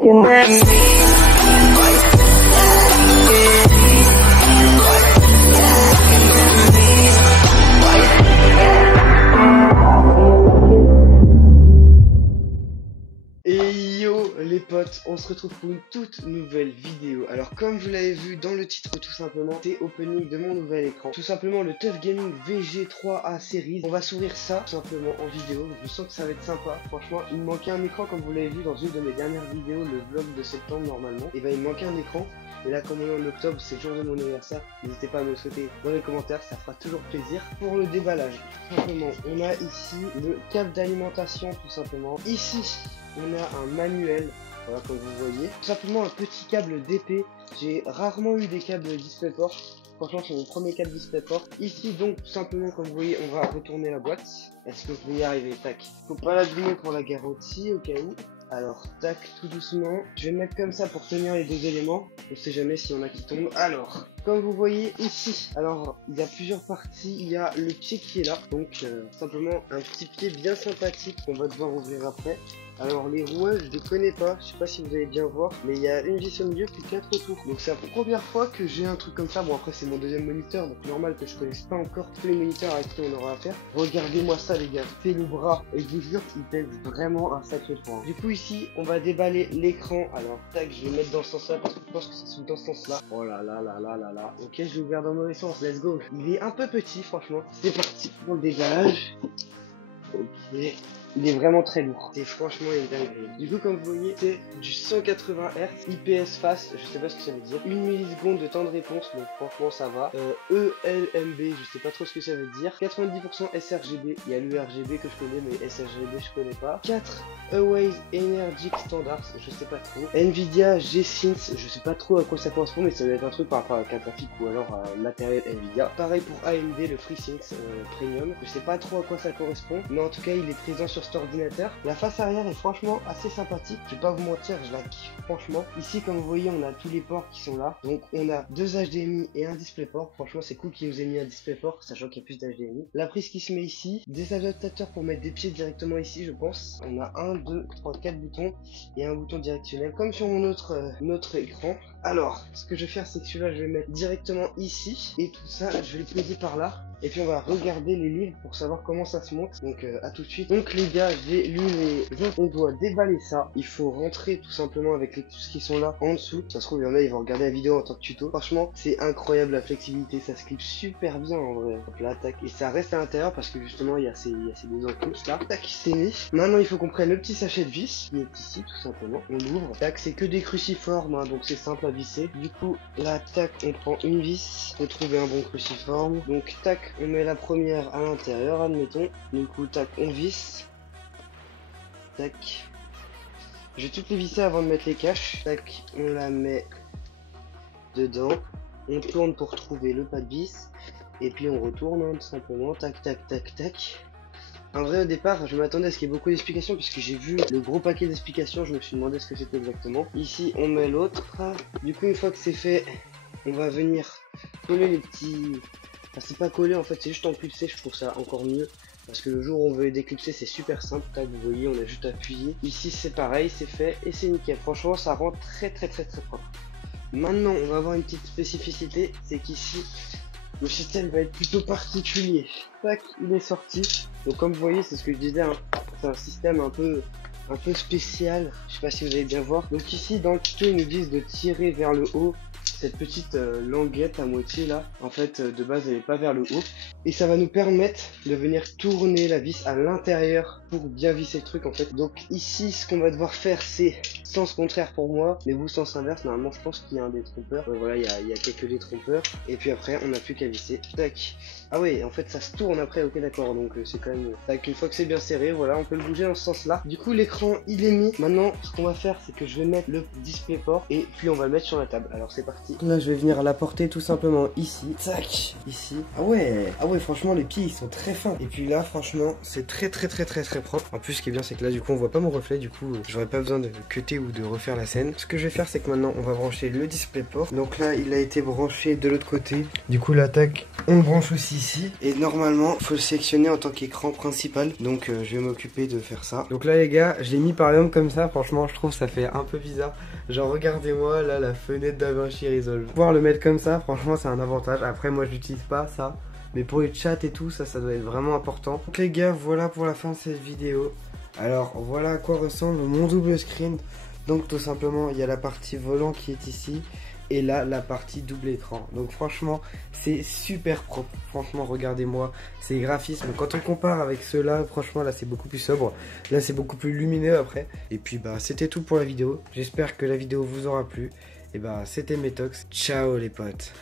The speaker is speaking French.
looking at me. Et yo les potes, on se retrouve pour une toute nouvelle vidéo. Alors comme vous l'avez vu dans le titre tout simplement, c'est opening de mon nouvel écran. Tout simplement le TUF Gaming VG3A Series. On va s'ouvrir ça tout simplement en vidéo. Je sens que ça va être sympa. Franchement il me manquait un écran comme vous l'avez vu dans une de mes dernières vidéos, le vlog de septembre normalement. Et ben il me manquait un écran. Et là comme on est en octobre, c'est le jour de mon anniversaire. N'hésitez pas à me le souhaiter dans les commentaires, ça fera toujours plaisir. Pour le déballage, tout simplement, on a ici le câble d'alimentation tout simplement. Ici on a un manuel, voilà comme vous voyez. Tout simplement un petit câble d'épée. J'ai rarement eu des câbles DisplayPort. Franchement c'est mon premier câble DisplayPort. Ici donc tout simplement comme vous voyez on va retourner la boîte. Est-ce que je vais y arriver? Tac. Faut pas l'abîmer pour la garantie au cas où. Alors tac tout doucement. Je vais le mettre comme ça pour tenir les deux éléments. On sait jamais s'il y en a qui tombent. Alors comme vous voyez ici, alors il y a plusieurs parties. Il y a le pied qui est là. Donc simplement un petit pied bien sympathique qu'on va devoir ouvrir après. Alors les rouages je ne connais pas, je sais pas si vous allez bien voir, mais il y a une vis au milieu puis 4 autour. Donc c'est la première fois que j'ai un truc comme ça. Bon après c'est mon deuxième moniteur, donc normal que je connaisse pas encore tous les moniteurs avec qui on aura affaire. Regardez-moi ça les gars, c'est le bras, et je vous jure qu'il pèse vraiment un sacré point. Du coup ici on va déballer l'écran. Alors tac, je vais le mettre dans ce sens là parce que je pense que c'est sous dans ce sens là. Oh là là là là là là. Ok, je l'ai ouvert dans le mauvais sens, let's go. Il est un peu petit franchement. C'est parti pour le déballage. Ok. Il est vraiment très lourd. C'est franchement une dinguerie. Du coup, comme vous voyez, c'est du 180 Hz, IPS fast, je sais pas ce que ça veut dire. 1 milliseconde de temps de réponse, donc franchement ça va. ELMB, je sais pas trop ce que ça veut dire. 90% sRGB, il y a l'URGB que je connais, mais sRGB je connais pas. 4 Always Energic Standards, je sais pas trop. Nvidia G-Sync, je sais pas trop à quoi ça correspond, mais ça doit être un truc par rapport à la carte graphique ou alors à matériel Nvidia. Pareil pour AMD, le FreeSync Premium, je sais pas trop à quoi ça correspond, mais en tout cas il est présent sur cet ordinateur. La face arrière est franchement assez sympathique, je vais pas vous mentir, je la kiffe franchement. Ici comme vous voyez on a tous les ports qui sont là, donc on a deux HDMI et un DisplayPort. Franchement c'est cool qu'ils nous aient mis un DisplayPort sachant qu'il y a plus d'HDMI. La prise qui se met ici, des adaptateurs pour mettre des pieds directement ici je pense. On a 1, 2, 3, 4 boutons et un bouton directionnel comme sur mon autre écran. Alors ce que je vais faire c'est que celui-là je vais le mettre directement ici et tout ça je vais le poser par là. Et puis on va regarder les livres pour savoir comment ça se monte. Donc à tout de suite. Donc les gars, j'ai lu les autres. On doit déballer ça. Il faut rentrer tout simplement avec les puces qui sont là en dessous. Ça se trouve il y en a, ils vont regarder la vidéo en tant que tuto. Franchement, c'est incroyable la flexibilité. Ça se clip super bien en vrai. Hop là, tac. Et ça reste à l'intérieur parce que justement il y a ces deux encluses là. Tac, c'est mis. Maintenant il faut qu'on prenne le petit sachet de vis qui est ici tout simplement. On l'ouvre. Tac, c'est que des cruciformes hein, donc c'est simple à visser. Du coup là, tac, on prend une vis. Faut trouver un bon cruciforme. Donc tac. On met la première à l'intérieur, admettons. Du coup, tac, on visse. Tac. Je vais toutes les visser avant de mettre les caches. Tac, on la met dedans. On tourne pour trouver le pas de vis. Et puis on retourne, hein, tout simplement. Tac, tac, tac, tac. En vrai, au départ, je m'attendais à ce qu'il y ait beaucoup d'explications, puisque j'ai vu le gros paquet d'explications. Je me suis demandé ce que c'était exactement. Ici, on met l'autre. Du coup, une fois que c'est fait, on va venir coller les petits... Enfin, c'est pas collé en fait, c'est juste enclipsé, je trouve ça encore mieux. Parce que le jour où on veut les déclipser, c'est super simple. Tac, vous voyez, on a juste appuyé. Ici, c'est pareil, c'est fait et c'est nickel. Franchement, ça rend très propre. Maintenant, on va avoir une petite spécificité, c'est qu'ici, le système va être plutôt particulier. Tac, il est sorti. Donc comme vous voyez, c'est ce que je disais, hein. C'est un système un peu spécial. Je sais pas si vous allez bien voir. Donc ici, dans le tuto, ils nous disent de tirer vers le haut. Cette petite languette à moitié là, en fait de base elle est pas vers le haut, et ça va nous permettre de venir tourner la vis à l'intérieur pour bien visser le truc en fait. Donc ici ce qu'on va devoir faire c'est sens contraire pour moi, mais vous sens inverse. Normalement je pense qu'il y a un détrompeur, voilà il y a quelques détrompeurs, et puis après on n'a plus qu'à visser. Tac. Ah ouais, en fait ça se tourne après, ok d'accord, donc c'est quand même... Tac, une fois que c'est bien serré, voilà, on peut le bouger dans ce sens là. Du coup l'écran il est mis. Maintenant ce qu'on va faire c'est que je vais mettre le DisplayPort et puis on va le mettre sur la table. Alors c'est parti. Là je vais venir la porter tout simplement ici. Tac, ici. Ah ouais franchement les pieds ils sont très fins. Et puis là franchement c'est très propre. En plus ce qui est bien c'est que là du coup on voit pas mon reflet, du coup j'aurais pas besoin de cutter ou de refaire la scène. Ce que je vais faire, c'est que maintenant on va brancher le DisplayPort. Donc là il a été branché de l'autre côté. Du coup l'attaque on le branche aussi ici. Et normalement il faut le sélectionner en tant qu'écran principal. Donc je vais m'occuper de faire ça. Donc là les gars, je l'ai mis par exemple comme ça. Franchement je trouve ça fait un peu bizarre. Genre regardez-moi là la fenêtre DaVinci Resolve. Pouvoir le mettre comme ça, franchement c'est un avantage. Après moi je l'utilise pas ça. Mais pour les chats et tout, ça doit être vraiment important. Donc les gars, voilà pour la fin de cette vidéo. Alors voilà à quoi ressemble mon double screen. Donc tout simplement, il y a la partie volant qui est ici. Et là, la partie double écran. Donc franchement, c'est super propre. Franchement, regardez-moi ces graphismes. Quand on compare avec ceux-là, franchement, là c'est beaucoup plus sobre. Là c'est beaucoup plus lumineux après. Et puis bah c'était tout pour la vidéo. J'espère que la vidéo vous aura plu. Et bah c'était Metox. Ciao les potes.